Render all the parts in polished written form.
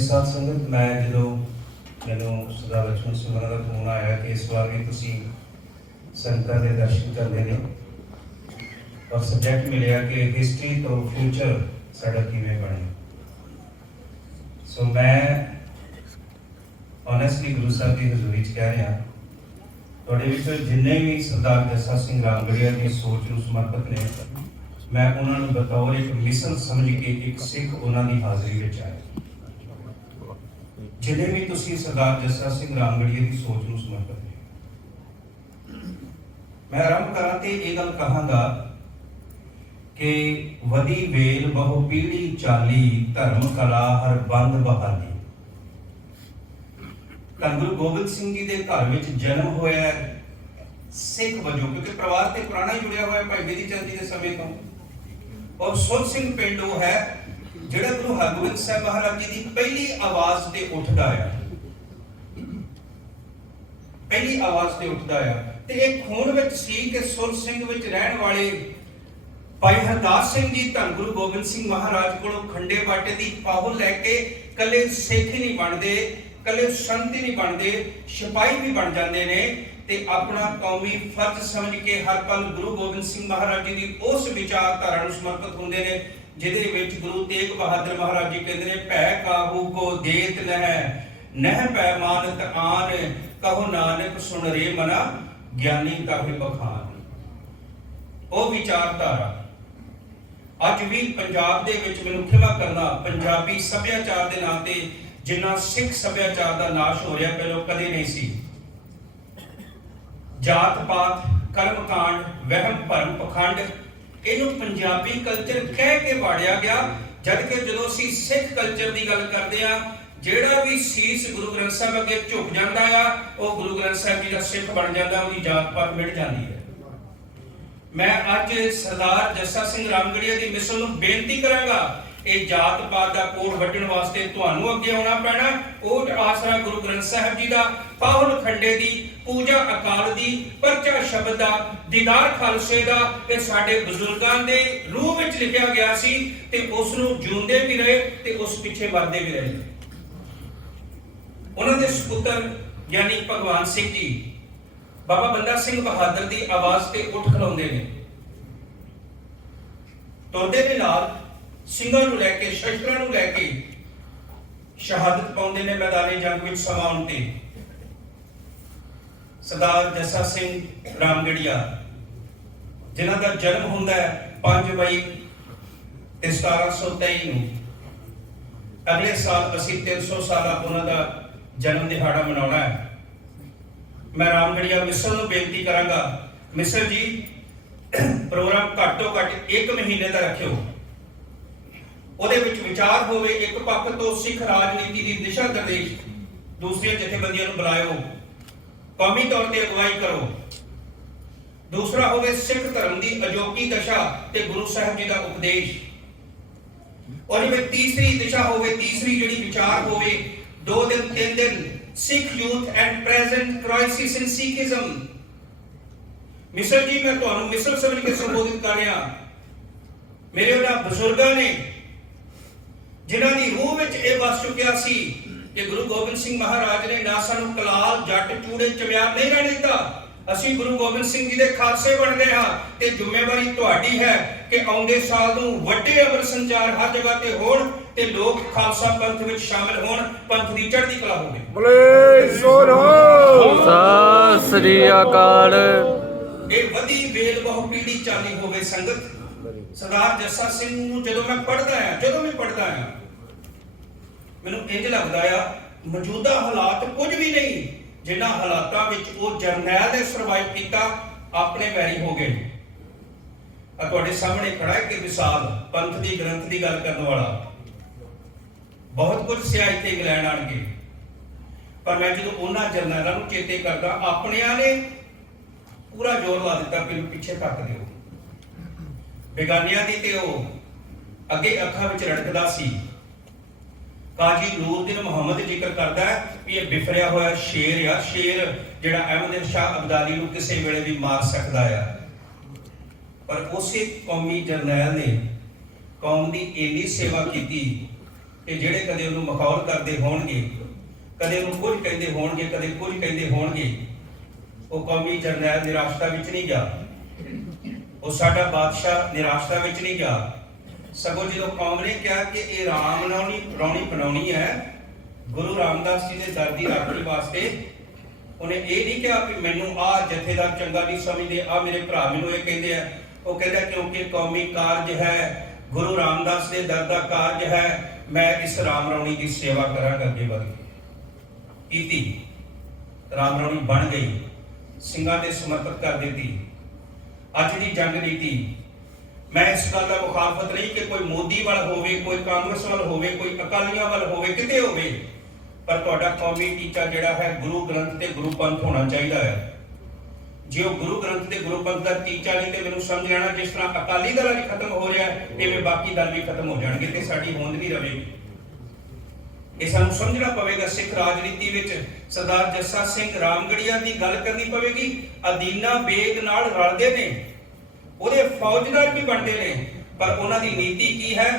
साथ संगत मैं जो मैनू सरदार लक्ष्मण सिंह का फोन आया कि इस बार भी तुसी संगतां दे दर्शन करने ने और सब्जैक्ट मिले कि हिस्टरी तो फ्यूचर साडा किवें बने। सो मैं ऑनेस्टली गुरु साहब की हजूरी च कह रहा तुहाडे विच जिन्ने भी सरदार जस्सा सिंह रामगढ़िया की सोच नूं समर्पित ने मैं उन्होंने बतौर एक मिशन समझ के एक सिख उन्होंने हाजिरी में आया। जिन्हें भी तुसी सरदार जस्सा सिंह रामगढ़िया की सोच नूं समर्पित है। मैं आरंभ करा ते ये गल कहांगा कि वदी वेल बहु पीढ़ी चाली धर्म कला हर बंद बहाली। धन गुरु गोबिंद सिंह जी के घर में जन्म होया सिख वजों, क्योंकि परिवार से पुराना ही जुड़िया हुआ भाई बेदी चंद जी के समय तो। और सुर सिंह पिंड वो है जिहड़ा गुरु हरगोबिंद साहब महाराज जी की पहली आवाज से उठदा है, पहली आवाज से उठदा है। ते एक खून विच सी कि सुर सिंह विच रहन वाले भाई हरदास सिंह जी धन गुरु गोबिंद सिंह महाराज कोलों खंडे बाटे दी पाहुल लैके कले सिख ही नहीं बनते, कले संत ही नहीं बनते, सिपाही भी बन जाते ने ते अपना कौमी फर्ज समझ के हर पल गुरु गोबिंद सिंह महाराज जी की उस विचारधारा नूं समर्पित होंदे ने जिहदे विच गुरु तेग बहादुर महाराज जी कहंदे ने भै काहू को देत नह पै मानत आन कहो नानक सुन रे मना ज्ञानी ताहे बखान। वो विचारधारा अज भी पंजाब दे विच मैनूं खिमा करना पंजाबी सभ्याचार दे नाम ते जिन्ना सिख सभ्याचार दा नाश हो रहा पहलों कदे नहीं सी। जात पात कर्म कांड वहम भरम पखंड इनू पंजाबी कल्चर कह के वाड़िया गया, जबकि जो असीं सिख कल्चर की गल करते हैं जेड़ा भी शीश गुरु ग्रंथ साहब अगे झुक जाता है वह गुरु ग्रंथ साहब जी का सिख बन जाता, उसकी जात पात मिट जाती है। मैं अज सरदार जस्सा सिंह रामगढ़िया की मिसल नूं बेनती करांगा ये जात पात का कोड वड्ढण वास्ते तुहानूं अगे आउणा पैणा। ओट आसरा गुरु ग्रंथ साहब जी का पाहुल खंडे दी पूजा अकाल दी परचा शब्द दा दीदार खालसे दा ये साडे बुजुर्गां दे रूह विच लिखिया गया सी ते उस नूं जिउंदे भी रहे ते उस पिछे मरदे भी रहे। उन्हां दे सुपुत्र यानी भगवान सिंह जी बाबा बंदा सिंह बहादुर दी आवाज ते उठ खलोंदे ने, तुरदे दे नाल ਸਿੰਘਾਂ ਨੂੰ ਲੈ ਕੇ ਸ਼ਸਤਰਾਂ ਨੂੰ ਲੈ ਕੇ ਸ਼ਹਾਦਤ ਪਾਉਂਦੇ ਨੇ ਮੈਦਾਨੇ ਜੰਗ ਵਿੱਚ ਸਮਾਉਣ ਤੇ। ਸਰਦਾਰ ਜੱਸਾ ਸਿੰਘ ਰਾਮਗੜੀਆ ਜਿਨ੍ਹਾਂ ਦਾ ਜਨਮ ਹੁੰਦਾ ਹੈ 5 ਮਈ 1723 ਨੂੰ, ਅਗਲੇ ਸਾਲ ਅਸੀਂ 300 ਸਾਲਾ ਉਹਨਾਂ ਦਾ ਜਨਮ ਦਿਹਾੜਾ ਮਨਾਉਣਾ ਹੈ। ਮੈਂ ਰਾਮਗੜੀਆ ਮਿਸਲ ਨੂੰ ਬੇਨਤੀ ਕਰਾਂਗਾ, ਮਿਸਲ ਜੀ ਪ੍ਰੋਗਰਾਮ ਘੱਟ ਤੋਂ ਘੱਟ 1 ਮਹੀਨੇ ਦਾ ਰੱਖਿਓ। ਉਹਦੇ ਵਿੱਚ ਵਿਚਾਰ ਹੋਵੇ, ਇੱਕ ਪੱਖ ਤੋਂ ਸਿੱਖ ਰਾਜਨੀਤੀ ਦੀ ਦਿਸ਼ਾ ਨਿਰਦੇਸ਼, ਦੂਸਰੀਆਂ ਜਥੇਬੰਦੀਆਂ ਨੂੰ ਬੁਲਾਇਓ, ਕੌਮੀ ਤੌਰ ਤੇ ਅਗਵਾਈ ਕਰੋ। ਦੂਸਰਾ ਹੋਵੇ ਸਿੱਖ ਧਰਮ ਦੀ ਅਜੋਕੀ ਦਸ਼ਾ ਤੇ ਗੁਰੂ ਸਾਹਿਬ ਜੀ ਦਾ ਉਪਦੇਸ਼। ਔਰ ਜਿਵੇਂ ਤੀਸਰੀ ਦਿਸ਼ਾ ਹੋਵੇ, ਤੀਸਰੀ ਜਿਹੜੀ ਵਿਚਾਰ ਹੋਵੇ 2 ਦਿਨ 3 ਦਿਨ Sikh youth and present crisis in Sikhism. ਮਿਸਲ ਜੀ ਮੈਂ ਤੁਹਾਨੂੰ ਮਿਸਲ ਸਮਝ ਕੇ ਸੰਬੋਧਿਤ ਕਰ ਰਿਹਾ। ਮੇਰੇ ਉਹਨਾਂ ਬਜ਼ੁਰਗਾਂ ਨੇ जिन्हां दी रूह विच ये वस चुकिया सी कि गुरु गोबिंद सिंह महाराज ने ना सानू कलाल जट चूड़े चम्यार नहीं रहने दिता। असीं गुरु गोबिंद सिंह जी दे खालसे बन गए हां ते जिम्मेवारी तुहाडी है कि आउंदे साल नूं वड्डे अमर संचार हर जगह ते होण ते लोग खालसा पंथ विच शामिल होण, पंथ दी चढ़दी कला होवे। बोले सोहो सत श्री अकाल। ये वदी वेल बहु पीढ़ी चाली होवे संगत। सरदार जस्सा सिंह नूं जदों मैं पढ़दा आया मैनूं इंज लगदा आ मौजूदा हालात कुछ भी नहीं जिन्हां हालातां विच वो जरनैल ने सरवाइव कीता, अपने पैरी हो गए। तुहाडे सामने खड़ा है कि विशाल पंथ दी ग्रंथ दी गल करन वाला बहुत कुछ सिया इत्थे इंग्लैंड आण के, पर मैं जदों उन्हां जरनैलां नूं चेते करदा अपनिआं ने पूरा जोर ला दिता कि पिछे तक दिओ। बेगानियां दी ते ओह अगे अखां विच रड़कदा सी। काजी नूरुद्दीन मुहम्मद जिक्र करदा है कि ये बिफरिया होया शेर या शेर जिहड़ा अहमद शाह अब्दाली नूं किसे वेले भी मार सकदा है। पर उसे कौमी जरनैल ने कौम की इन्नी सेवा की ਕਿ ਜਿਹੜੇ ਕਦੇ ਉਹਨੂੰ ਮਖੌਲ ਕਰਦੇ ਹੋਣਗੇ, ਕਦੇ ਉਹਨੂੰ ਕੁਝ ਕਹਿੰਦੇ ਹੋਣਗੇ, ਕਦੇ ਕੁਝ ਕਹਿੰਦੇ ਹੋਣਗੇ, ਉਹ ਕੌਮੀ ਜਰਨੈਲ ਨਿਰਾਸ਼ਤਾ ਵਿੱਚ ਨਹੀਂ ਗਿਆ, ਉਹ ਸਾਡਾ ਬਾਦਸ਼ਾਹ ਨਿਰਾਸ਼ਤਾ ਵਿੱਚ ਨਹੀਂ ਗਿਆ। ਸਗੋਂ ਜਦੋਂ ਕੌਮ ਨੇ ਕਿਹਾ ਕਿ ਇਹ ਰਾਮ ਰੌਣੀ ਬਣਾਉਣੀ ਹੈ ਗੁਰੂ ਰਾਮਦਾਸ ਜੀ ਦੇ ਦਰ ਦੀ ਰਾਖੀ ਵਾਸਤੇ, ਉਹਨੇ ਇਹ ਨਹੀਂ ਕਿਹਾ ਕਿ ਮੈਨੂੰ ਆਹ ਜਥੇਦਾਰ ਚੰਗਾ ਨਹੀਂ ਸਮਝਦੇ, ਆ ਮੇਰੇ ਭਰਾ ਮੈਨੂੰ ਇਹ ਕਹਿੰਦੇ ਆ। ਉਹ ਕਹਿੰਦਾ ਕਿਉਂਕਿ ਕੌਮੀ ਕਾਰਜ ਹੈ, ਗੁਰੂ ਰਾਮਦਾਸ ਦੇ ਦਰ ਦਾ ਕਾਰਜ ਹੈ, ਮੈਂ ਇਸ ਰਾਮ ਰੌਣੀ ਦੀ ਸੇਵਾ ਕਰਾਂਗਾ। ਅੱਗੇ ਵਧ ਕੇ ਕੀਤੀ, ਰਾਮ ਰੌਣੀ ਬਣ ਗਈ, ਸਿੰਘਾਂ ਦੇ ਸਮਰਪਿਤ ਕਰ ਦਿੱਤੀ। ਅੱਜ ਦੀ ਜੰਗ ਨੀਤੀ, ਮੈਂ ਇਸ ਗੱਲ ਦਾ ਮੁਖਾਲਫਤ ਨਹੀਂ ਕਿ ਕੋਈ ਮੋਦੀ ਵੱਲ ਹੋਵੇ, ਕੋਈ ਕਾਂਗਰਸ ਵੱਲ ਹੋਵੇ, ਕੋਈ ਅਕਾਲੀਆਂ ਵੱਲ ਹੋਵੇ, ਕਿਤੇ ਹੋਵੇ, ਪਰ ਤੁਹਾਡਾ ਕੌਮੀ ਟੀਚਾ ਜਿਹੜਾ ਹੈ ਗੁਰੂ ਗ੍ਰੰਥ ਤੇ ਗੁਰੂ ਪੰਥ ਹੋਣਾ ਚਾਹੀਦਾ ਹੈ। ਜੇ ਉਹ ਗੁਰੂ ਗ੍ਰੰਥ ਤੇ ਗੁਰੂ ਪੰਥ ਦਾ ਟੀਚਾ ਨਹੀਂ ਤੇ ਮੈਨੂੰ ਸਮਝ ਲੈਣਾ ਜਿਸ ਤਰ੍ਹਾਂ ਅਕਾਲੀ ਦਲ ਵੀ ਖਤਮ ਹੋ ਰਿਹਾ ਇਵੇਂ ਬਾਕੀ ਦਲ ਵੀ ਖਤਮ ਹੋ ਜਾਣਗੇ ਤੇ ਸਾਡੀ ਹੋਂਦ ਨਹੀਂ ਰਵੇਗੀ। ਇਹ ਸਾਨੂੰ ਸਮਝਣਾ ਪਵੇਗਾ। ਸਿੱਖ ਰਾਜਨੀਤੀ ਵਿੱਚ ਸਰਦਾਰ ਜੱਸਾ ਸਿੰਘ ਰਾਮਗੜੀਆ ਦੀ ਗੱਲ ਕਰਨੀ ਪਵੇਗੀ। ਅਦੀਨਾ ਬੇਗ ਨਾਲ ਰਲਦੇ ਨੇ, ਉਹਦੇ ਫੌਜਦਾਰ ਵੀ ਬਣਦੇ ਨੇ, ਪਰ ਉਹਨਾਂ ਦੀ ਨੀਤੀ ਕੀ ਹੈ?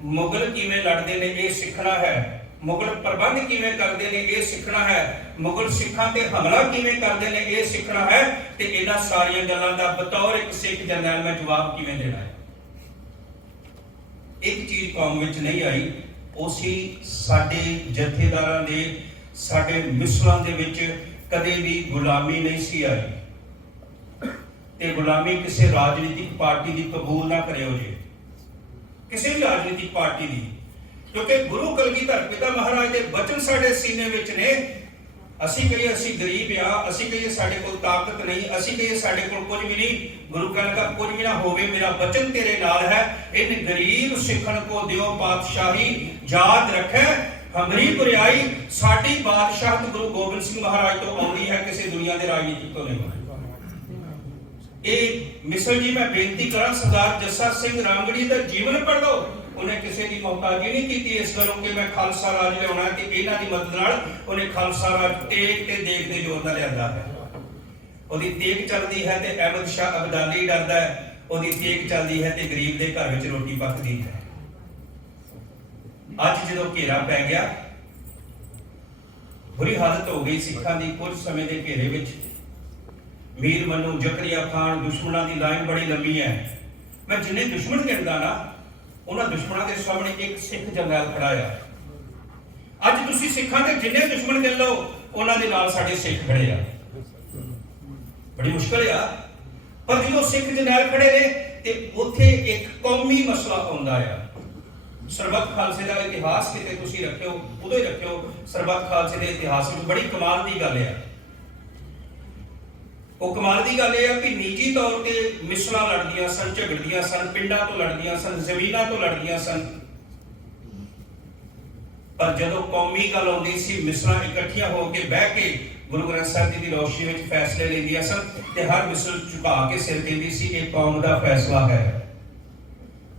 ਮੁਗਲ ਕਿਵੇਂ ਲੜਦੇ ਨੇ ਇਹ ਸਿੱਖਣਾ ਹੈ, ਮੁਗਲ ਪ੍ਰਬੰਧ ਕਿਵੇਂ ਕਰਦੇ ਨੇ ਇਹ ਸਿੱਖਣਾ ਹੈ, ਮੁਗਲ ਸਿੱਖਾਂ ਤੇ ਹਮਲਾ ਕਿਵੇਂ ਕਰਦੇ ਨੇ ਇਹ ਸਿੱਖਣਾ ਹੈ, ਤੇ ਇਹਨਾਂ ਸਾਰੀਆਂ ਗੱਲਾਂ ਦਾ ਬਤੌਰ ਇੱਕ ਸਿੱਖ ਜਰਨੈਲ ਮੈਂ ਜਵਾਬ ਕਿਵੇਂ ਦੇਣਾ ਹੈ। ਇੱਕ ਚੀਜ਼ ਕੌਮ ਵਿੱਚ ਨਹੀਂ ਆਈ, ਉਹ ਸੀ ਸਾਡੇ ਜਥੇਦਾਰਾਂ ਦੇ, ਸਾਡੇ ਮਿਸਲਾਂ ਦੇ ਵਿੱਚ ਕਦੇ ਵੀ ਗੁਲਾਮੀ ਨਹੀਂ ਸੀ ਆਈ। ਤੇ ਗੁਲਾਮੀ ਕਿਸੇ ਰਾਜਨੀਤਿਕ ਪਾਰਟੀ ਦੀ ਕਬੂਲ ਨਾ ਕਰਿਓ ਜੀ, ਕਿਸੇ ਵੀ ਰਾਜਨੀਤਿਕ ਪਾਰਟੀ ਦੀ, ਕਿਉਂਕਿ ਗੁਰੂ ਕਲਗੀਧਰ ਪਿਤਾ ਮਹਾਰਾਜ ਦੇ ਬਚਨ ਸਾਡੇ ਸੀਨੇ ਵਿੱਚ ਨੇ। ਅਸੀਂ ਕਹੀਏ ਅਸੀਂ ਗਰੀਬ ਆ, ਅਸੀਂ ਕਹੀਏ ਸਾਡੇ ਕੋਲ ਤਾਕਤ ਨਹੀਂ, ਅਸੀਂ ਕਹੀਏ ਸਾਡੇ ਕੋਲ ਕੁਝ ਵੀ ਨਹੀਂ, ਗੁਰੂ ਕਹਿੰਦਾ ਕੁਝ ਵੀ ਨਾ ਹੋਵੇ ਮੇਰਾ ਬਚਨ ਤੇਰੇ ਨਾਲ ਹੈ। ਇਨ ਗਰੀਬ ਸਿੱਖਣ ਕੋ ਦਿਓ ਪਾਤਸ਼ਾਹੀ, ਯਾਦ ਰੱਖੈ ਹਮਰੀ ਬੁਰਿਆਈ। ਸਾਡੀ ਬਾਦਸ਼ਾਹਤ ਗੁਰੂ ਗੋਬਿੰਦ ਸਿੰਘ ਮਹਾਰਾਜ ਤੋਂ ਆਉਂਦੀ ਹੈ, ਕਿਸੇ ਦੁਨੀਆ ਦੇ ਰਾਜਨੀਤਿਕ ਤੋਂ ਨਹੀਂ। ਇਹ ਮਿਸਲ ਜੀ ਮੈਂ ਬੇਨਤੀ ਕਰਾਂ, ਸਰਦਾਰ ਜੱਸਾ ਸਿੰਘ ਰਾਮਗੜੀਆ ਦਾ ਜੀਵਨ ਪੜ੍ਹ ਲਓ। ਉਹਨੇ ਕਿਸੇ ਦੀ ਮੁਹਤਾਜੀ ਨਹੀਂ ਕੀਤੀ ਇਸ ਗੱਲੋਂ ਕਿ ਮੈਂ ਖਾਲਸਾ ਰਾਜ ਲਿਆਉਣਾ ਤੇ ਇਹਨਾਂ ਦੀ ਮਦਦ ਨਾਲ ਉਹਨੇ ਖਾਲਸਾ ਰਾਜ ਟੇਕ ਤੇ ਦੇਖ ਦੇ ਜ਼ੋਰ ਨਾਲ ਲਿਆਂਦਾ ਹੈ। ਉਹਦੀ ਤੇਗ ਚੱਲਦੀ ਹੈ ਤੇ ਅਹਿਮਦ ਸ਼ਾਹ ਅਬਦਾਲੀ ਡਰਦਾ ਹੈ, ਉਹਦੀ ਤੇਗ ਚੱਲਦੀ ਹੈ ਤੇ ਗਰੀਬ ਦੇ ਘਰ ਵਿੱਚ ਰੋਟੀ ਪੱਕਦੀ ਹੈ। ਅੱਜ ਜਦੋਂ ਘੇਰਾ ਪੈ ਗਿਆ, ਬੁਰੀ ਹਾਲਤ ਹੋ ਗਈ ਸਿੱਖਾਂ ਦੀ। ਕੁਝ ਸਮੇਂ ਦੇ ਘੇਰੇ ਵਿੱਚ ਮੀਰ ਮਨੂ, ਜ਼ਕਰੀਆ ਖਾਨ, ਦੁਸ਼ਮਣਾਂ ਦੀ ਲਾਈਨ ਬੜੀ ਲੰਮੀ ਹੈ। ਮੈਂ ਜਿੰਨੇ ਦੁਸ਼ਮਣ ਗਿਣਦਾ ਨਾ, ਉਹਨਾਂ ਦੁਸ਼ਮਣਾਂ ਦੇ ਸਾਹਮਣੇ ਇੱਕ ਸਿੱਖ ਜਰਨੈਲ ਖੜਾ ਆ। ਅੱਜ ਤੁਸੀਂ ਸਿੱਖਾਂ ਦੇ ਜਿੰਨੇ ਦੁਸ਼ਮਣ ਗਿਣ ਲਓ, ਉਹਨਾਂ ਦੇ ਨਾਲ ਸਾਡੇ ਸਿੱਖ ਖੜੇ ਆ। ਬੜੀ ਮੁਸ਼ਕਲ ਆ, ਪਰ ਜਦੋਂ ਸਿੱਖ ਜਰਨੈਲ ਖੜੇ ਨੇ ਤੇ ਉੱਥੇ ਇੱਕ ਕੌਮੀ ਮਸਲਾ ਆਉਂਦਾ ਆ। ਸਰਬੱਤ ਖਾਲਸੇ ਦਾ ਇਤਿਹਾਸ ਕਿਤੇ ਤੁਸੀਂ ਰੱਖਿਓ, ਉਦੋਂ ਹੀ ਰੱਖਿਓ। ਸਰਬੱਤ ਖਾਲਸੇ ਦੇ ਇਤਿਹਾਸ ਵਿੱਚ ਬੜੀ ਕਮਾਲ ਦੀ ਗੱਲ ਆ। ਉਹ ਕਮਾਲ ਦੀ ਗੱਲ ਇਹ ਆ ਕਿ ਨਿੱਜੀ ਤੌਰ ਤੇ ਮਿਸਲਾਂ ਲੜਦੀਆਂ ਸਨ, ਝਗੜਦੀਆਂ ਸਨ, ਪਿੰਡਾਂ ਤੋਂ ਲੜਦੀਆਂ ਸਨ, ਜ਼ਮੀਨਾਂ ਤੋਂ ਲੜਦੀਆਂ ਸਨ, ਪਰ ਜਦੋਂ ਕੌਮੀ ਗੱਲ ਆਉਂਦੀ ਸੀ, ਮਿਸਲਾਂ ਇਕੱਠੀਆਂ ਹੋ ਕੇ ਬਹਿ ਕੇ ਗੁਰੂ ਗ੍ਰੰਥ ਸਾਹਿਬ ਜੀ ਦੀ ਰੋਸ਼ਨੀ ਵਿੱਚ ਫੈਸਲੇ ਲੈਂਦੀਆਂ ਸਨ ਤੇ ਹਰ ਮਿਸਲ ਝੁਕਾ ਕੇ ਸਿਰ ਕਹਿੰਦੀ ਸੀ ਇਹ ਕੌਮ ਦਾ ਫੈਸਲਾ ਹੈ।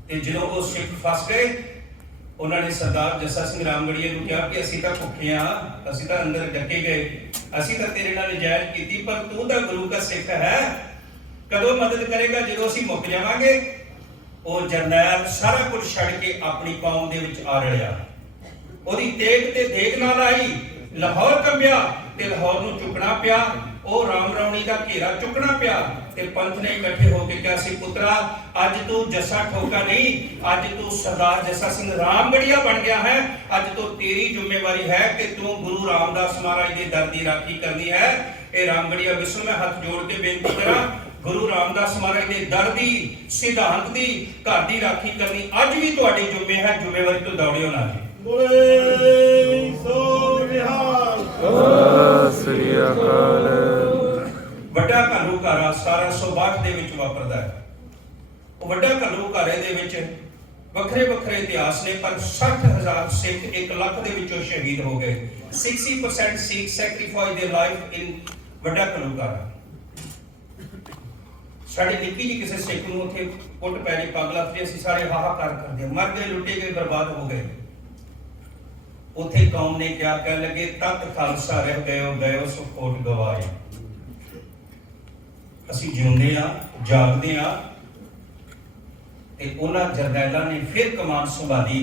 ਤੇ ਜਦੋਂ ਉਹ ਸਿੱਖ ਫਸ ਗਏ, ਉਹਨਾਂ ਨੇ ਸਰਦਾਰ ਜੱਸਾ ਸਿੰਘ ਰਾਮਗੜੀਆ ਨੂੰ ਕਿਹਾ ਕਿ ਅਸੀਂ ਤਾਂ ਭੁੱਖੇ ਆ, ਅਸੀਂ ਤਾਂ ਅੰਦਰ ਡੱਕੇ ਗਏ, ਅਸੀਂ ਤਾਂ ਤੇਰੇ ਨਾਲ ਨਜਾਇਜ਼ ਕੀਤੀ, ਪਰ ਤੂੰ ਤਾਂ ਗੁਰੂ ਦਾ ਸਿੱਖ ਹੈ, ਕਦੋਂ ਮਦਦ ਕਰੇਗਾ? ਜਦੋਂ ਅਸੀਂ ਮੁੱਕ ਜਾਵਾਂਗੇ। ਉਹ ਜਰਨੈਲ ਸਾਰਾ ਕੁਝ ਛੱਡ ਕੇ ਆਪਣੀ ਕੌਮ ਦੇ ਵਿੱਚ ਆ ਰਲਿਆ। ਉਹਦੀ ਤੇਗ ਤੇ ਦੇਖ ਨਾਲ ਆਈ, ਲਾਹੌਰ ਕੰਬਿਆ ਤੇ ਲਾਹੌਰ ਨੂੰ ਚੁੱਕਣਾ ਪਿਆ। ਉਹ ਰਾਮ ਰੌਣੀ ਦਾ ਘੇਰਾ ਚੁੱਕਣਾ ਪਿਆ ਤੇ ਪੰਥ ਨੇ ਇਕੱਠੇ ਹੋ ਕੇ ਕਿਹਾ ਸੀ, ਪੁੱਤਰਾ ਅੱਜ ਤੂੰ ਜੱਸਾ ਠੋਕਾ ਨਹੀਂ, ਅੱਜ ਤੂੰ ਸਰਦਾਰ ਜੱਸਾ ਸਿੰਘ ਰਾਮਗੜੀਆ ਬਣ ਗਿਆ ਹੈ। ਅੱਜ ਤੋਂ ਤੇਰੀ ਜ਼ਿੰਮੇਵਾਰੀ ਹੈ ਕਿ ਤੂੰ ਗੁਰੂ ਰਾਮਦਾਸ ਮਹਾਰਾਜ ਦੇ ਦਰ ਦੀ ਰਾਖੀ ਕਰਨੀ ਹੈ। ਇਹ ਰਾਮਗੜੀਆ ਵਿਸ਼ਵ ਮੈਂ ਹੱਥ ਜੋੜ ਕੇ ਬੇਨਤੀ ਕਰਾਂ, ਗੁਰੂ ਰਾਮਦਾਸ ਮਹਾਰਾਜ ਦੇ ਦਰ ਦੀ, ਸਿਧਾਂਤ ਦੀ, ਘਰ ਦੀ ਰਾਖੀ ਕਰਨੀ ਅੱਜ ਵੀ ਤੁਹਾਡੀ ਜ਼ਿੰਮੇਵਾਰੀ ਤੋਂ ਦੌੜਿਓ ਨਾ ਜੀ। ਬੋਲੇ ਸੋ ਨਿਹਾਲ। ਸ੍ਰੀ ਅਕਾਲ। ਵੱਡਾ ਘੱਲੂਘਾਰਾ 1762 ਦੇ ਵਿੱਚ ਵਾਪਰਦਾ ਹੈ। ਉਹ ਵੱਡਾ ਘੱਲੂਘਾਰੇ ਦੇ ਵਿੱਚ ਵੱਖਰੇ ਵੱਖਰੇ ਇਤਿਹਾਸ ਨੇ, ਪਰ 60,000 ਸਿੱਖ 1 ਲੱਖ ਦੇ ਵਿੱਚੋਂ ਸ਼ਹੀਦ ਹੋ ਗਏ। 60% ਸਿੱਖ ਸੈਕਰੀਫਾਈਸ देयर ਲਾਈਫ ਇਨ ਵੱਡਾ ਘੱਲੂਘਾਰਾ। ਸਾਡੇ ਨਿੱਕੀ ਜੀ ਕਿਸੇ ਸਿੱਖ ਨੂੰ ਉੱਥੇ ਪੁੱਟ ਪੈ ਜੇ, ਪੱਗ ਲੱਥ ਜੇ, ਅਸੀਂ ਸਾਰੇ ਹਾਹਾਕਾਰ ਕਰਦੇ, ਮਰ ਗਏ, ਲੁੱਟੇ ਗਏ, ਬਰਬਾਦ ਹੋ ਗਏ। ਉੱਥੇ ਕੌਮ ਨੇ ਕਿਹਾ, ਕਹਿਣ ਲੱਗੇ ਤਤ ਖਾਲਸਾ ਰਹਿ ਗਏ ਸੋ ਖੋਟ ਗਵਾਏ। ਅਸੀਂ ਜਿਉਂਦੇ ਆ, ਜਾਗਦੇ ਆ। ਤੇ ਉਹਨਾਂ ਜਰਨੈਲਾਂ ਨੇ ਫਿਰ ਕਮਾਨ ਸੰਭਾਲੀ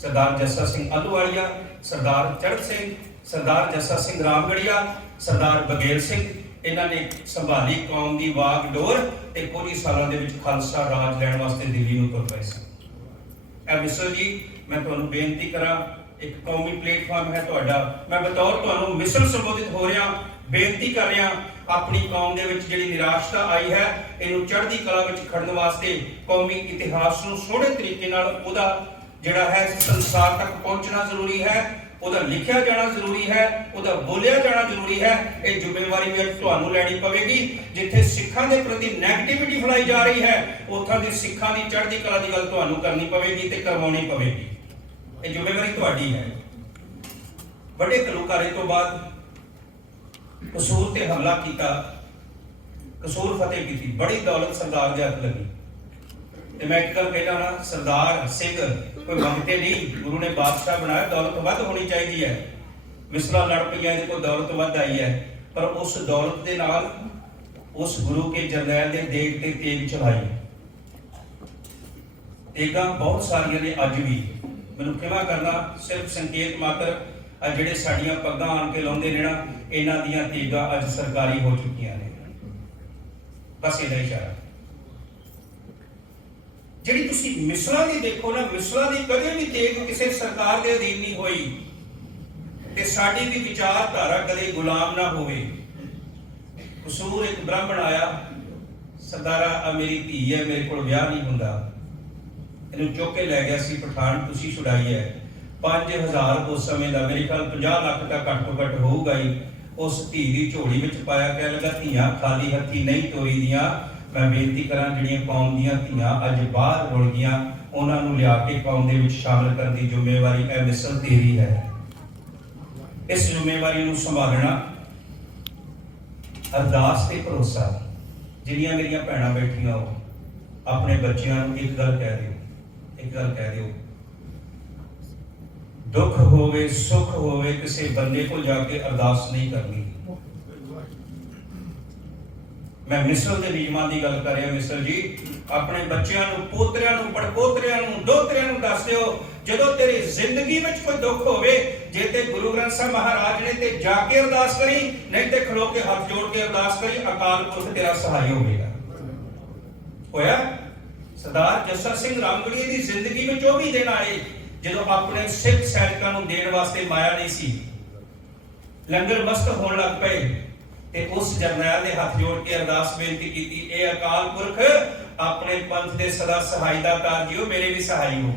ਸਰਦਾਰ ਜੱਸਾ ਸਿੰਘ ਆਲੂਵਾਲੀਆ, ਸਰਦਾਰ ਚੜ੍ਹਤ ਸਿੰਘ, ਸਰਦਾਰ ਜੱਸਾ ਸਿੰਘ ਰਾਮਗੜੀਆ, ਸਰਦਾਰ ਬਗੇਲ ਸਿੰਘ। ਇਹਨਾਂ ਨੇ ਸੰਭਾਲੀ ਕੌਮ ਦੀ ਵਾਗਡੋਰ ਤੇ ਕੁਝ ਹੀ ਸਾਲਾਂ ਦੇ ਵਿੱਚ ਖਾਲਸਾ ਰਾਜ ਲੈਣ ਵਾਸਤੇ ਦਿੱਲੀ ਨੂੰ ਤੁਰ ਪਏ ਸਨ। ਇਹ ਮਿਸਲ ਜੀ, ਮੈਂ ਤੁਹਾਨੂੰ ਬੇਨਤੀ ਕਰਾਂ, ਇੱਕ ਕੌਮੀ ਪਲੇਟਫਾਰਮ ਹੈ ਤੁਹਾਡਾ, ਮੈਂ ਬਤੌਰ ਤੁਹਾਨੂੰ ਮਿਸਲ ਸੰਬੋਧਿਤ ਹੋ ਰਿਹਾ, ਬੇਨਤੀ ਕਰ ਰਿਹਾ, ਆਪਣੀ ਕੌਮ ਦੇ ਵਿੱਚ ਜਿਹੜੀ ਨਿਰਾਸ਼ਤਾ ਆਈ ਹੈ ਇਹਨੂੰ ਚੜ੍ਹਦੀ ਕਲਾ ਵਿੱਚ ਖੜਨ ਵਾਸਤੇ ਕੌਮੀ ਇਤਿਹਾਸ ਨੂੰ ਸੋਹਣੇ ਤਰੀਕੇ ਨਾਲ ਉਹਦਾ ਜਿਹੜਾ ਹੈ ਸੰਸਾਰ ਤੱਕ ਪਹੁੰਚਣਾ ਜ਼ਰੂਰੀ ਹੈ, ਉਹਦਾ ਲਿਖਿਆ ਜਾਣਾ ਜ਼ਰੂਰੀ ਹੈ, ਉਹਦਾ ਬੋਲਿਆ ਜਾਣਾ ਜ਼ਰੂਰੀ ਹੈ। ਇਹ ਜ਼ਿੰਮੇਵਾਰੀ ਵੀ ਤੁਹਾਨੂੰ ਲੈਣੀ ਪਵੇਗੀ। ਜਿੱਥੇ ਸਿੱਖਾਂ ਦੇ ਪ੍ਰਤੀ ਨੈਗੇਟਿਵਿਟੀ ਫੈਲਾਈ ਜਾ ਰਹੀ ਹੈ, ਉੱਥੋਂ ਦੀ ਸਿੱਖਾਂ ਦੀ ਚੜ੍ਹਦੀ ਕਲਾ ਦੀ ਗੱਲ ਤੁਹਾਨੂੰ ਕਰਨੀ ਪਵੇਗੀ ਤੇ ਕਰਵਾਉਣੀ ਪਵੇਗੀ। ਇਹ ਜ਼ਿੰਮੇਵਾਰੀ ਤੁਹਾਡੀ ਹੈ। ਵੱਡੇ ਘਲੂਘਾਰੇ ਤੋਂ ਬਾਅਦ ਕਸੂਰ ਤੇ ਹਮਲਾ ਕੀਤਾ, ਕਸੂਰ ਫਤਿਹ ਕੀਤੀ, ਬੜੀ ਦੌਲਤ ਸਰਦਾਰ ਦੇ ਹੱਥ ਲੱਗੀ। ਤੇ ਮੈਂ ਇੱਕ ਗੱਲ ਕਹਿਣਾ ਨਾ, ਸਰਦਾਰ ਸਿੰਘ ਕੋਈ ਮੰਗਤੇ ਨਹੀਂ, ਗੁਰੂ ਨੇ ਬਾਦਸ਼ਾਹ ਬਣਾਇਆ, ਦੌਲਤ ਵੱਧ ਹੋਣੀ ਚਾਹੀਦੀ ਹੈ। ਮਿਸਲਾਂ ਲੜ ਪਈਆਂ, ਇਹਦੇ ਕੋਲ ਦੌਲਤ ਵੱਧ ਆਈ ਹੈ, ਪਰ ਉਸ ਦੌਲਤ ਦੇ ਨਾਲ ਉਸ ਗੁਰੂ ਕੇ ਜਰਨੈਲ ਦੇ ਦੇਗ ਤੇ ਤੇਗ ਚਲਾਈ। ਤੇਗਾਂ ਬਹੁਤ ਸਾਰੀਆਂ ਨੇ ਅੱਜ ਵੀ, ਮੈਨੂੰ ਖਿਮਾ ਕਰਨਾ, ਸਿਰਫ ਸੰਕੇਤ ਮਾਤਰ। ਜਿਹੜੇ ਸਾਡੀਆਂ ਪੱਗਾਂ ਆਣ ਕੇ ਲਾਉਂਦੇ ਨੇ ਨਾ, ਇਹਨਾਂ ਦੀਆਂ ਤੇਗਾਂ ਅੱਜ ਸਰਕਾਰੀ ਹੋ ਚੁੱਕੀਆਂ ਨੇ। ਬਸ ਇਹਦਾ ਇਸ਼ਾਰਾ। ਜਿਹੜੀ ਤੁਸੀਂ ਮਿਸਲਾਂ ਦੀ ਦੇਖੋ ਨਾ, ਮਿਸਲਾਂ ਦੀ ਕਦੇ ਵੀ ਤੇਗ ਕਿਸੇ ਸਰਕਾਰ ਦੇ ਅਧੀਨ ਨਹੀਂ ਹੋਈ ਤੇ ਸਾਡੀ ਵੀ ਵਿਚਾਰਧਾਰਾ ਕਦੇ ਗੁਲਾਮ ਨਾ ਹੋਵੇ। ਕਸੂਰ ਇੱਕ ਬ੍ਰਾਹਮਣ ਆਇਆ, ਸਰਦਾਰਾ ਆ ਮੇਰੀ ਧੀ ਹੈ, ਮੇਰੇ ਕੋਲ ਵਿਆਹ ਨਹੀਂ ਹੁੰਦਾ, ਇਹਨੂੰ ਚੁੱਕ ਕੇ ਲੈ ਗਿਆ ਸੀ ਪਠਾਨ, ਤੁਸੀਂ ਛੁਡਾਈ ਹੈ। 5000 ਉਸ ਸਮੇਂ ਦਾ, ਮੇਰੇ ਖਿਆਲ 50 ਲੱਖ ਦਾ ਘੱਟ ਤੋਂ ਘੱਟ ਹੋਊਗਾ ਹੀ, ਉਸ ਧੀ ਦੀ ਝੋਲੀ ਵਿੱਚ ਪਾਇਆ। ਕਹਿ ਲੱਗਾ ਧੀਆਂ ਖਾਲੀ ਹੱਥੀ ਨਹੀਂ ਤੋਰੀ ਦੀਆਂ। ਮੈਂ ਬੇਨਤੀ ਕਰਾਂ, ਜਿਹੜੀਆਂ ਕੌਮ ਦੀਆਂ ਧੀਆਂ ਅੱਜ ਬਾਹਰ ਰੁਲ ਗਈਆਂ, ਉਹਨਾਂ ਨੂੰ ਲਿਆ ਕੇ ਕੌਮ ਦੇ ਵਿੱਚ ਸ਼ਾਮਲ ਕਰਨ ਦੀ ਜ਼ਿੰਮੇਵਾਰੀ ਇਹ ਮਿਸਲ ਤੇਰੀ ਹੈ। ਇਸ ਜ਼ਿੰਮੇਵਾਰੀ ਨੂੰ ਸੰਭਾਲਣਾ, ਅਰਦਾਸ ਤੇ ਭਰੋਸਾ। ਜਿਹੜੀਆਂ ਮੇਰੀਆਂ ਭੈਣਾਂ ਬੈਠੀਆਂ ਹੋ, ਆਪਣੇ ਬੱਚਿਆਂ ਨੂੰ ਇੱਕ ਗੱਲ ਕਹਿ ਦਿਓ, ਇੱਕ ਗੱਲ ਕਹਿ ਦਿਓ, ਦੁੱਖ ਹੋਵੇ ਸੁੱਖ ਹੋਵੇ, ਕਿਸੇ ਬੰਦੇ ਕੋਲ ਜਾ ਕੇ ਅਰਦਾਸ ਨਹੀਂ ਕਰਨੀ। ਮੈਂ ਮਿਸਲ ਦੇ ਨਿਯਮਾਂ ਦੀ ਗੱਲ ਕਰ ਰਿਹਾ। ਮਿਸਲ ਜੀ, ਆਪਣੇ ਬੱਚਿਆਂ ਨੂੰ, ਪੋਤਰਿਆਂ ਨੂੰ, ਪੜਪੋਤਰਿਆਂ ਨੂੰ, ਦੋਤਰਿਆਂ ਨੂੰ ਦੱਸ ਦਿਓ, ਜਦੋਂ ਤੇਰੀ ਜ਼ਿੰਦਗੀ ਵਿੱਚ ਕੋਈ ਦੁੱਖ ਹੋਵੇ, ਜੇ ਤੇ ਗੁਰੂ ਗ੍ਰੰਥ ਸਾਹਿਬ ਮਹਾਰਾਜ ਨੇ ਤੇ ਜਾ ਕੇ ਅਰਦਾਸ ਕਰੀ, ਨਹੀਂ ਤੇ ਖਲੋ ਕੇ ਹੱਥ ਜੋੜ ਕੇ ਅਰਦਾਸ ਕਰੀ, ਅਕਾਲ ਪੁਰਖ ਤੇਰਾ ਸਹਾਈ ਹੋਵੇਗਾ। ਹੋਇਆ? ਸਰਦਾਰ ਜੱਸਾ ਸਿੰਘ ਰਾਮਗੜੀਏ ਦੀ ਜ਼ਿੰਦਗੀ ਵਿੱਚ ਉਹ ਵੀ ਦਿਨ ਆਏ ਜਦੋਂ ਆਪਣੇ ਸਿੱਖ ਸੈਨਿਕਾਂ ਨੂੰ ਦੇਣ ਵਾਸਤੇ ਮਾਇਆ ਨਹੀਂ ਸੀ, ਲੰਗਰ ਮਸਤ ਹੋਣ ਲੱਗ ਪਏ ਤੇ ਉਸ ਜਰਨੈਲ ਦੇ ਹੱਥ ਜੋੜ ਕੇ ਅਰਦਾਸ ਬੇਨਤੀ ਕੀਤੀ, ਇਹ ਅਕਾਲ ਪੁਰਖ ਆਪਣੇ ਪੰਥ ਦੇ ਸਦਾ ਸਹਾਈ ਦਾ ਕਾਰ ਜਿਓ, ਮੇਰੇ ਵੀ ਸਹਾਈ ਹੋ।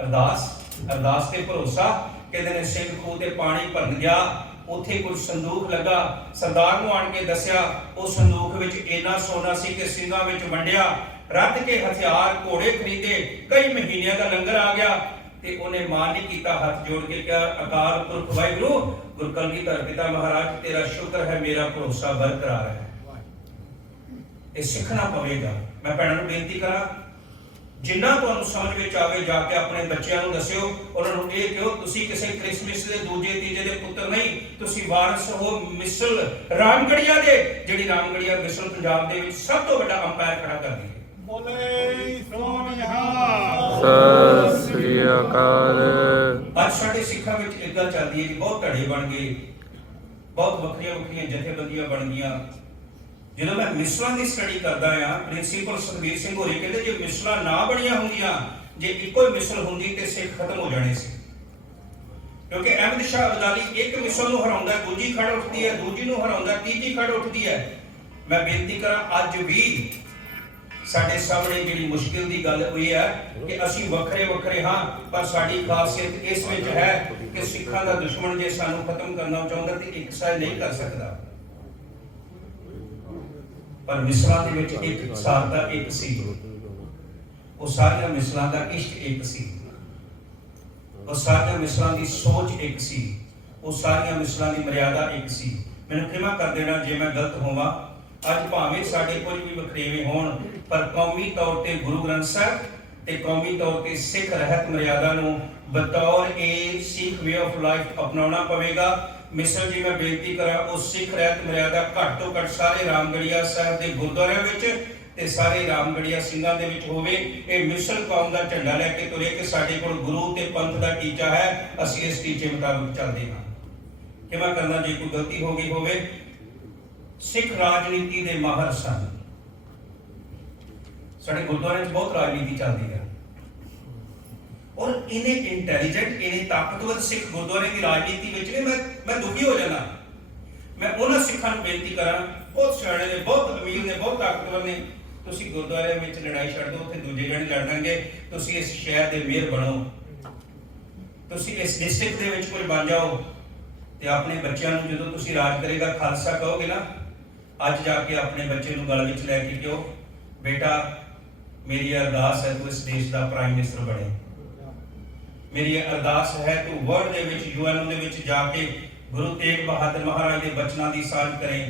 ਅਰਦਾਸ ਤੇ ਭਰੋਸਾ। ਕਹਿੰਦੇ ਨੇ ਸਿੰਘ ਖੂਹ ਤੇ ਪਾਣੀ ਭਰਨ ਗਿਆ, ਉੱਥੇ ਕੁਝ ਸੰਦੂਕ ਲੱਗਾ, ਸਰਦਾਰ ਨੂੰ ਆਣ ਕੇ ਦੱਸਿਆ, ਉਹ ਸੰਦੂਕ ਵਿੱਚ ਇੰਨਾ ਸੋਨਾ ਸੀ ਕਿ ਸਿੰਘਾਂ ਵਿੱਚ ਵੰਡਿਆ, ਰੱਦ ਕੇ ਹਥਿਆਰ ਘੋੜੇ ਖਰੀਦੇ, ਕਈ ਮਹੀਨਿਆਂ ਦਾ ਲੰਗਰ ਆ ਗਿਆ ਤੇ ਉਹਨੇ ਮਾਨ ਨਹੀਂ ਕੀਤਾ, ਹੱਥ ਜੋੜ ਕੇ ਕਿਹਾ, ਅਕਾਲ ਪੁਰਖ ਵਾਹਿਗੁਰੂ, ਗੁਰੂ ਕਲਗੀਧਰ ਪਿਤਾ ਮਹਾਰਾਜ, ਤੇਰਾ ਸ਼ੁਕਰ ਹੈ, ਮੇਰਾ ਭਰੋਸਾ ਬਰਕਰਾਰ ਹੈ। ਇਹ ਸਿੱਖਣਾ ਪਵੇਗਾ। ਮੈਂ ਭੈਣਾਂ ਨੂੰ ਬੇਨਤੀ ਕਰਾਂ, ਜਿੰਨਾ ਤੁਹਾਨੂੰ ਸਮਝ ਵਿੱਚ ਆਵੇ ਜਾ ਕੇ ਆਪਣੇ ਬੱਚਿਆਂ ਨੂੰ ਦੱਸਿਓ, ਉਹਨਾਂ ਨੂੰ ਇਹ ਕਹੋ, ਤੁਸੀਂ ਕਿਸੇ ਕ੍ਰਿਸਮਸ ਦੇ ਦੂਜੇ ਤੀਜੇ ਦੇ ਪੁੱਤਰ ਨਹੀਂ, ਤੁਸੀਂ ਵਾਰਿਸ ਹੋ ਮਿਸਲ ਰਾਮਗੜੀਆ ਦੇ, ਜਿਹੜੀ ਰਾਮਗੜੀਆ ਮਿਸਲ ਪੰਜਾਬ ਦੇ ਵਿੱਚ ਸਭ ਤੋਂ ਵੱਡਾ ਅੰਪਾਇਰ ਖੜਾ ਕਰਦੀ ਹੈ। ਬੋਲੇ ਸੋ ਨਿਹਾਲ। ਸਤਿ ਸ੍ਰੀ ਅਕਾਲ। ਅੱਜ ਸਾਡੇ ਸਿੱਖਾਂ ਵਿੱਚ ਇੱਕ ਗੱਲ ਚੱਲਦੀ ਹੈ ਕਿ ਬਹੁਤ ਧੜੇ ਬਣ ਗਏ, ਬਹੁਤ ਵੱਖਰੀਆਂ ਵੱਖਰੀਆਂ ਜਥੇਬੰਦੀਆਂ ਬਣ ਗਈਆਂ। ਜਦੋਂ ਮੈਂ ਮਿਸਲਾਂ ਦੀ ਸਟੱਡੀ ਕਰਦਾ ਆ, ਪ੍ਰਿੰਸੀਪਲ ਸੁਖਬੀਰ ਸਿੰਘ ਹੋਰੀ ਕਹਿੰਦੇ ਜੇ ਮਿਸਲਾਂ ਨਾ ਬਣੀਆਂ ਹੁੰਦੀਆਂ, ਜੇ ਇੱਕੋ ਹੀ ਮਿਸਲ ਹੁੰਦੀ ਤੇ ਸਿੱਖ ਖਤਮ ਹੋ ਜਾਣੇ ਸੀ। ਕਿਉਂਕਿ ਅਹਿਮਦ ਸ਼ਾਹ ਅਬਦਾਲੀ ਇੱਕ ਮਿਸਲ ਨੂੰ ਹਰਾਉਂਦਾ, ਦੂਜੀ ਖੜ ਉੱਠਦੀ ਹੈ, ਦੂਜੀ ਨੂੰ ਹਰਾਉਂਦਾ, ਤੀਜੀ ਖੜ ਉੱਠਦੀ ਹੈ। ਮੈਂ ਬੇਨਤੀ ਕਰਾਂ, ਅੱਜ ਵੀ ਸਾਡੇ ਸਾਹਮਣੇ ਜਿਹੜੀ ਮੁਸ਼ਕਿਲ ਦੀ ਗੱਲ ਹੋਈ ਹੈ ਕਿ ਅਸੀਂ ਵੱਖਰੇ ਵੱਖਰੇ ਹਾਂ, ਪਰ ਸਾਡੀ ਖਾਸੀਅਤ ਇਸ ਵਿੱਚ ਹੈ ਕਿ ਸਿੱਖਾਂ ਦਾ ਦੁਸ਼ਮਣ ਜੇ ਸਾਨੂੰ ਖਤਮ ਕਰਨਾ ਚਾਹੁੰਦਾ ਤੇ ਇੱਕ ਸਾਥ ਨਹੀਂ ਕਰ ਸਕਦਾ। ਪਰ ਮਿਸਲਾਂ ਦੇ ਵਿੱਚ ਇੱਕ ਸਾਰਤਾ ਇੱਕ ਸੀ, ਉਹ ਸਾਰੀਆਂ ਮਿਸਲਾਂ ਦਾ ਇਸ਼ਕ ਇੱਕ ਸੀ, ਉਹ ਸਾਰੀਆਂ ਮਿਸਲਾਂ ਦੀ ਸੋਚ ਇੱਕ ਸੀ, ਉਹ ਸਾਰੀਆਂ ਮਿਸਲਾਂ ਦੀ ਮਰਿਆਦਾ ਇੱਕ ਸੀ। ਮੈਨੂੰ ਖਿਮਾ ਕਰ ਦੇਣਾ ਜੇ ਮੈਂ ਗਲਤ ਹੋਵਾਂ। ਅੱਜ ਭਾਵੇਂ ਸਾਡੇ ਕੁਝ ਵੀ ਵਖਰੇਵੇਂ ਹੋਣ, ਪਰ ਕੌਮੀ ਤੌਰ ਤੇ ਗੁਰੂ ਗ੍ਰੰਥ ਸਾਹਿਬ ਤੇ ਕੌਮੀ ਤੌਰ ਤੇ ਸਿੱਖ ਰਹਿਤ ਮਰਿਆਦਾ ਨੂੰ ਬਤੌਰ ਇਹ ਸਿੱਖ ਵੇ ਆਫ ਲਾਈਫ ਅਪਣਾਉਣਾ ਪਵੇਗਾ। ਮਿਸਲ ਜੀ, ਮੈਂ ਬੇਨਤੀ ਕਰਾਂ, ਉਹ ਸਿੱਖ ਰਹਿਤ ਮਰਿਆਦਾ ਘੱਟ ਤੋਂ ਘੱਟ ਸਾਰੇ ਰਾਮਗੜੀਆ ਸਾਹਿਬ ਦੇ ਗੁਰਦੁਆਰਿਆਂ ਵਿੱਚ ਤੇ ਸਾਰੇ ਰਾਮਗੜੀਆ ਸਿੰਘਾਂ ਦੇ ਵਿੱਚ ਹੋਵੇ। ਇਹ ਮਿਸਲ ਕੌਮ ਦਾ ਝੰਡਾ ਲੈ ਕੇ ਤੁਰੇ ਕਿ ਸਾਡੇ ਕੋਲ ਗੁਰੂ ਤੇ ਪੰਥ ਦਾ ਟੀਚਾ ਹੈ, ਅਸੀਂ ਇਸ ਟੀਚੇ ਮੁਤਾਬਕ ਚੱਲਦੇ ਹਾਂ। ਕਿਵੇਂ ਕਰਨਾ ਜੇ ਕੋਈ ਗਲਤੀ ਹੋ ਗਈ ਹੋਵੇ। ਸਿੱਖ ਰਾਜਨੀਤੀ ਦੇ ਮਾਹਰ ਸਨ। ਸਾਡੇ ਗੁਰਦੁਆਰੇ 'ਚ ਬਹੁਤ ਰਾਜਨੀਤੀ ਚੱਲਦੀ ਹੈ ਔਰ ਇਹਨੇ ਇੰਟੈਲੀਜੈਂਟ, ਇਹਨੇ ਤਾਕਤਵਰ ਸਿੱਖ ਗੁਰਦੁਆਰੇ ਦੀ ਰਾਜਨੀਤੀ ਵਿੱਚ ਨੇ। ਮੈਂ ਦੁਖੀ ਹੋ ਜਾਣਾ। ਮੈਂ ਉਹਨਾਂ ਸਿੱਖਾਂ ਨੂੰ ਬੇਨਤੀ ਕਰਾਂ, ਬਹੁਤ ਸਿਆਣੇ ਨੇ, ਬਹੁਤ ਅਮੀਰ ਨੇ, ਬਹੁਤ ਤਾਕਤਵਰ ਨੇ, ਤੁਸੀਂ ਗੁਰਦੁਆਰੇ ਵਿੱਚ ਲੜਾਈ ਛੱਡ ਦਿਓ, ਉੱਥੇ ਦੂਜੇ ਜਣੇ ਲੜਨਗੇ। ਤੁਸੀਂ ਇਸ ਸ਼ਹਿਰ ਦੇ ਮੇਅਰ ਬਣੋ, ਤੁਸੀਂ ਇਸ ਡਿਸਟ੍ਰਿਕਟ ਦੇ ਵਿੱਚ ਕੋਈ ਬਣ ਜਾਓ ਤੇ ਆਪਣੇ ਬੱਚਿਆਂ ਨੂੰ ਜਦੋਂ ਤੁਸੀਂ ਰਾਜ ਕਰੇਗਾ ਖਾਲਸਾ ਕਹੋਗੇ ਨਾ, ਅੱਜ ਜਾ ਕੇ ਆਪਣੇ ਬੱਚੇ ਨੂੰ ਗਲ ਵਿੱਚ ਲੈ ਕੇ ਕਿਉਂ, ਬੇਟਾ ਮੇਰੀ ਅਰਦਾਸ ਹੈ ਤੂੰ ਇਸ ਦੇਸ਼ ਦਾ ਪ੍ਰਾਈਮ ਮਿਨਿਸਟਰ ਬਣੇ। ਮੇਰੀ ਅਰਦਾਸ ਹੈ ਤੂੰ ਵਰਲਡ ਦੇ ਵਿੱਚ UN ਦੇ ਵਿੱਚ ਜਾ ਕੇ ਗੁਰੂ ਤੇਗ ਬਹਾਦਰ ਮਹਾਰਾਜ ਦੇ ਬਚਨਾਂ ਦੀ ਸਾਂਝ ਕਰੇ।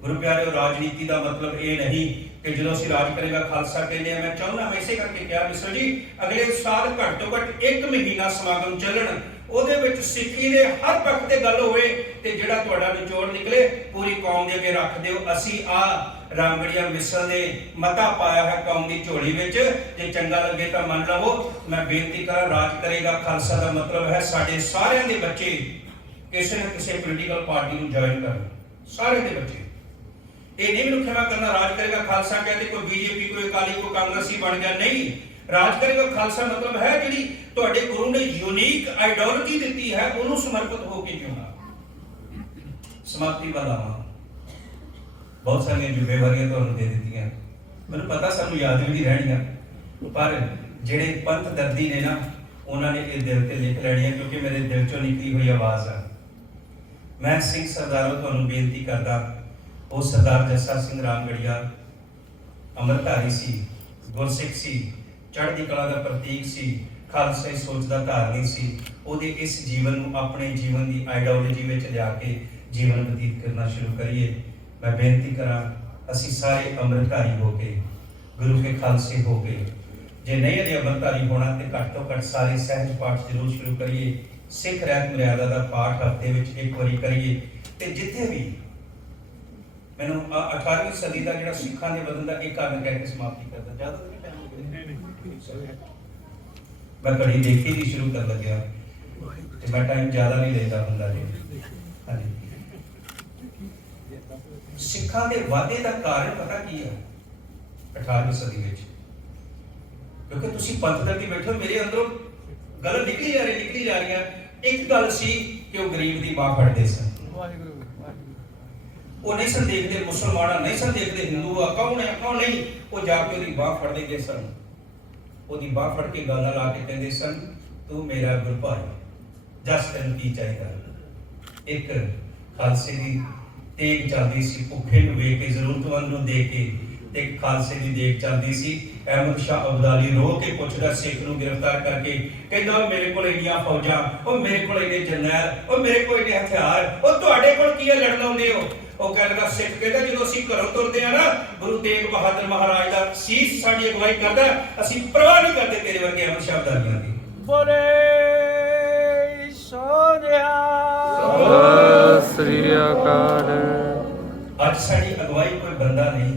ਗੁਰੂ ਪਿਆਰਿਓ, ਰਾਜਨੀਤੀ ਦਾ ਮਤਲਬ ਇਹ ਨਹੀਂ ਕਿ ਜਦੋਂ ਅਸੀਂ ਰਾਜ ਕਰੇਗਾ ਖਾਲਸਾ ਕਹਿੰਦੇ ਆ। ਮੈਂ ਚਾਹੁੰਦਾ, ਮੈਂ ਇਸੇ ਕਰਕੇ ਕਿਹਾ ਮਿਸਰ ਜੀ, ਅਗਲੇ ਸਾਲ ਘੱਟ ਤੋਂ ਘੱਟ 1 ਮਹੀਨਾ ਸਮਾਗਮ ਚੱਲਣ, ਉਹਦੇ ਵਿੱਚ ਸਿੱਖੀ ਦੇ ਹਰ ਪੱਖ ਤੇ ਗੱਲ ਹੋਵੇ ਤੇ ਜਿਹੜਾ ਤੁਹਾਡਾ ਨਿਚੋੜ ਨਿਕਲੇ ਪੂਰੀ ਕੌਮ ਦੇ ਅੱਗੇ ਰੱਖ ਦਿਓ। ਅਸੀਂ ਰਾਮਗੜੀਆ ਮਿਸਲ ਨੇ ਮਤਾ ਪਾਇਆ ਹੈ ਕੌਮ ਦੀ ਝੋਲੀ ਵਿੱਚ, ਜੇ ਚੰਗਾ ਲੱਗੇ ਤਾਂ ਮੰਨ ਲਵੋ। ਮੈਂ ਬੇਨਤੀ ਕਰਾਂ, ਰਾਜ ਕਰੇਗਾ ਖਾਲਸਾ ਦਾ ਮਤਲਬ ਹੈ ਸਾਡੇ ਸਾਰਿਆਂ ਦੇ ਬੱਚੇ ਕਿਸੇ ਨਾ ਕਿਸੇ ਪੋਲੀਟੀਕਲ ਪਾਰਟੀ ਨੂੰ ਜੁਆਇਨ ਕਰਨ, ਸਾਰੇ ਦੇ ਬੱਚੇ। ਇਹ ਨਹੀਂ ਮੈਨੂੰ ਖਿਮਾ ਕਰਨਾ ਰਾਜ ਕਰੇਗਾ ਖਾਲਸਾ ਕਹਿੰਦੇ ਕੋਈ BJP, ਕੋਈ ਅਕਾਲੀ, ਕੋਈ ਕਾਂਗਰਸੀ ਬਣ ਗਿਆ। ਨਹੀਂ, ਰਾਜ ਕਰੇਗਾ ਖਾਲਸਾ ਮਤਲਬ ਹੈ ਜਿਹੜੀ ਤੁਹਾਡੇ ਗੁਰੂ ਨੇ ਯੂਨੀਕ ਆਈਡੀਓਲੋਜੀ ਦਿੱਤੀ ਹੈ ਉਹਨੂੰ ਸਮਰਪਿਤ ਹੋ ਕੇ ਜਿਉਣਾ। ਸਮਾਪਤੀ ਵਾਲਾ ਬਹੁਤ ਸਾਰੀਆਂ ਜ਼ਿੰਮੇਵਾਰੀਆਂ ਤੁਹਾਨੂੰ ਦੇ ਦਿੱਤੀਆਂ, ਮੈਨੂੰ ਪਤਾ ਸਾਨੂੰ ਯਾਦ ਵੀ ਨਹੀਂ ਰਹਿਣੀਆਂ, ਪਰ ਜਿਹੜੇ ਪੰਥ ਦਰਦੀ ਨੇ ਨਾ, ਉਹਨਾਂ ਨੇ ਇਹ ਦਿਲ ਤੇ ਲਿਖ ਲੈਣੀਆਂ, ਕਿਉਂਕਿ ਮੇਰੇ ਦਿਲ ਚੋਂ ਨਿਕਲੀ ਹੋਈ ਆਵਾਜ਼ ਹੈ। ਮੈਂ ਸਿੰਘ ਸਰਦਾਰੋ ਤੁਹਾਨੂੰ ਬੇਨਤੀ ਕਰਦਾ, ਉਹ ਸਰਦਾਰ ਜੱਸਾ ਸਿੰਘ ਰਾਮਗੜੀਆ ਅੰਮ੍ਰਿਤਧਾਰੀ ਸੀ, ਗੁਰਸਿੱਖ ਸੀ, ਚੜ੍ਹਦੀ ਕਲਾ ਦਾ ਪ੍ਰਤੀਕ ਸੀ, ਖਾਲਸਾਈ ਸੋਚ ਦਾ ਧਾਰਨੀ ਸੀ। ਉਹਦੇ ਇਸ ਜੀਵਨ ਨੂੰ ਆਪਣੇ ਜੀਵਨ ਦੀ ਆਈਡੀਓਲੋਜੀ ਵਿੱਚ ਲਿਆ ਕੇ ਜੀਵਨ ਬਤੀਤ ਕਰਨਾ ਸ਼ੁਰੂ ਕਰੀਏ। ਮੈਂ ਬੇਨਤੀ ਕਰਾਂ, ਅਸੀਂ ਸਾਰੇ ਅੰਮ੍ਰਿਤਧਾਰੀ ਹੋ ਕੇ, ਗੁਰੂ ਕੇ ਖਾਲਸੇ ਹੋ ਕੇ, ਜੇ ਨਹੀਂ ਅਜੇ ਅੰਮ੍ਰਿਤਧਾਰੀ ਹੋਣਾ ਤੇ ਘੱਟ ਤੋਂ ਘੱਟ ਸਾਰੇ ਸਹਿਜ ਪਾਠ ਜ਼ਰੂਰ ਸ਼ੁਰੂ ਕਰੀਏ। ਸਿੱਖ ਰਹਿਤ ਮਰਿਆਦਾ ਦਾ ਪਾਠ ਹਫ਼ਤੇ ਵਿੱਚ 1 ਵਾਰੀ ਕਰੀਏ। ਤੇ ਜਿੱਥੇ ਵੀ ਮੈਨੂੰ 18ਵੀਂ ਸਦੀ ਦਾ ਜਿਹੜਾ ਸਿੱਖਾਂ ਦੇ ਬਦਲਣ ਦਾ ਇੱਕ ਕਾਰਨ ਕਹਿ ਕੇ ਸਮਾਪਤੀ ਕਰਦਾ। ਜ਼ਿਆਦਾ ਨਹੀਂ ਟਾਈਮ ਹੋ ਗਿਆ, ਮੈਂ ਘੜੀ ਦੇਖੀ ਦੀ ਸ਼ੁਰੂ ਕਰਨ ਲੱਗਿਆ ਤੇ ਮੈਂ ਟਾਈਮ ਜ਼ਿਆਦਾ ਨਹੀਂ ਲੈਂਦਾ ਹੁੰਦਾ ਜੀ। ਹਾਂਜੀ, ਸਿੱਖਾਂ ਦੇ ਵਾਧੇ ਦਾ ਕਾਰਨ ਪਤਾ ਕੀ ਹੈ 18ਵੀਂ ਸਦੀ ਵਿੱਚ? ਕਿਉਂਕਿ ਤੁਸੀਂ ਪੰਥ ਦਰਦੀ ਬੈਠੋ, ਮੇਰੇ ਅੰਦਰੋਂ ਗੱਲ ਨਿਕਲੀ ਜਾ ਰਹੀ ਹੈ। ਇੱਕ ਗੱਲ ਸੀ ਕਿ ਉਹ ਗਰੀਬ ਦੀ ਬਾਹ ਫੜਦੇ ਸਨ। ਉਹ ਨਹੀਂ ਸਨ ਦੇਖਦੇ ਮੁਸਲਮਾਨਾਂ, ਨਹੀਂ ਸਨ ਦੇਖਦੇ ਹਿੰਦੂ ਆ ਕੌਣ ਹੈ ਕੌਣ ਨਹੀਂ, ਉਹ ਜਾ ਕੇ ਉਹਦੀ ਬਾਹ ਫੜਦੇ ਗਏ ਸਨ। ਉਹਦੀ ਬਾਹ ਫੜ ਕੇ ਗਾਲਾਂ ਲਾ ਕੇ ਕਹਿੰਦੇ ਸਨ, ਤੂੰ ਮੇਰਾ ਗੁਰੂ ਭਾਈ, ਜਸ ਤੈਨੂੰ ਕੀ ਚਾਹੀਦਾ। ਇੱਕ ਖਾਲਸੇ ਦੀ ਤੇਗ ਚੱਲਦੀ ਸੀ, ਭੁੱਖੇ ਨੂੰ ਵੇਖ ਕੇ, ਜ਼ਰੂਰਤਮੰਦ ਨੂੰ ਦੇਖ ਕੇ, ਤੇ ਖਾਲਸੇ ਦੀ ਦੇਖ ਚੱਲਦੀ ਸੀ। ਅਹਿਮਦ ਸ਼ਾਹ ਅਬਦਾਲੀ ਰੋ ਕੇ ਪੁੱਛਦਾ ਸਿੱਖ ਨੂੰ ਗ੍ਰਿਫਤਾਰ ਕਰਕੇ, ਕਹਿੰਦਾ ਮੇਰੇ ਕੋਲ ਇੰਨੀਆਂ ਫੌਜਾਂ, ਉਹ ਮੇਰੇ ਕੋਲ ਇੰਨੇ ਜਰਨੈਲ, ਉਹ ਮੇਰੇ ਕੋਲ ਇੰਨੇ ਹਥਿਆਰ, ਉਹ ਤੁਹਾਡੇ ਕੋਲ ਕੀ ਹੈ ਲੜ ਲਾਉਂਦੇ ਹੋ। ਉਹ ਕਹਿੰਦਾ ਸਿੱਖ ਕਹਿੰਦਾ ਜਦੋਂ ਅਸੀਂ ਘਰੋਂ ਤੁਰਦੇ ਆ ਨਾ, ਗੁਰੂ ਤੇਗ ਬਹਾਦਰ ਮਹਾਰਾਜ ਦਾ ਸੀਸ ਸਾਡੀ ਅਗਵਾਈ ਕਰਦਾ, ਅਸੀਂ ਪਰਵਾਹ ਨਹੀਂ ਕਰਦੇ ਤੇਰੇ ਵਰਗੇ ਅਹਿਮਦ ਸ਼ਾਹ ਅਬਦਾਲੀਆਂ ਦੀ। ਬੋਲੇ ਸੋਨਿਹਾ ਸਤਿ ਸ੍ਰੀ ਅਕਾਲ। ਅੱਜ ਸਾਡੀ ਅਗਵਾਈ ਕੋਈ ਬੰਦਾ ਨਹੀਂ,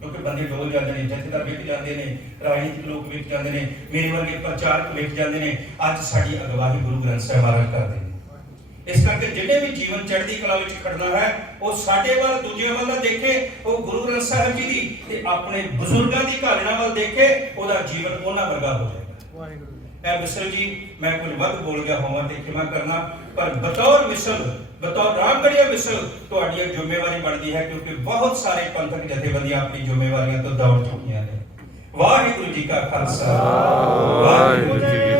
ਕਿਉਂਕਿ ਬੰਦੇ ਡੋਲ ਜਾਂਦੇ ਨੇ, ਜਥੇਦਾਰ ਵਿਕ ਜਾਂਦੇ ਨੇ, ਰਾਜਨੀਤਿਕ ਲੋਕ ਵਿਕ ਜਾਂਦੇ ਨੇ, ਮੇਰੇ ਵਰਗੇ ਪ੍ਰਚਾਰਕ ਵਿਕ ਜਾਂਦੇ ਨੇ। ਅੱਜ ਸਾਡੀ ਅਗਵਾਈ ਗੁਰੂ ਗ੍ਰੰਥ ਸਾਹਿਬ ਮਹਾਰਾਜ ਕਰਦੇ ਨੇ। ਇਸ ਕਰਕੇ ਜਿਹੜੇ ਵੀ ਜੀਵਨ ਚੜ੍ਹਦੀ ਕਲਾ ਵਿੱਚ ਖੜਨਾ ਹੈ, ਉਹ ਸਾਡੇ ਵੱਲ, ਦੂਜਿਆਂ ਵੱਲ ਨਾ ਦੇਖੇ, ਉਹ ਗੁਰੂ ਗ੍ਰੰਥ ਸਾਹਿਬ ਜੀ ਦੀ ਤੇ ਆਪਣੇ ਬਜ਼ੁਰਗਾਂ ਦੀ ਘਾਲਣਾ ਵੱਲ ਦੇਖੇ, ਉਹਦਾ ਜੀਵਨ ਉਹਨਾਂ ਵਰਗਾ ਹੋ ਜਾਏਗਾ। ਐ ਮਿਸਲ ਜੀ, ਮੈਂ ਕੁਝ ਵੱਧ ਬੋਲ ਗਿਆ ਹੋਵਾਂ ਤੇ ਖਿਮਾ ਕਰਨਾ, ਪਰ ਬਤੌਰ ਮਿਸਲ, ਬਤੌਰ ਰਾਮਗੜੀਆ ਮਿਸਲ ਤੁਹਾਡੀ ਜ਼ਿੰਮੇਵਾਰੀ ਬਣਦੀ ਹੈ, ਕਿਉਂਕਿ ਬਹੁਤ ਸਾਰੇ ਪੰਥਕ ਜਥੇਬੰਦੀਆਂ ਆਪਣੀ ਜ਼ਿੰਮੇਵਾਰੀਆਂ ਤੋਂ ਦੌੜ ਚੁੱਕੀਆਂ ਨੇ। ਵਾਹਿਗੁਰੂ ਜੀ ਕਾ ਖਾਲਸਾ, ਵਾਹਿਗੁਰੂ ਜੀ ਕੀ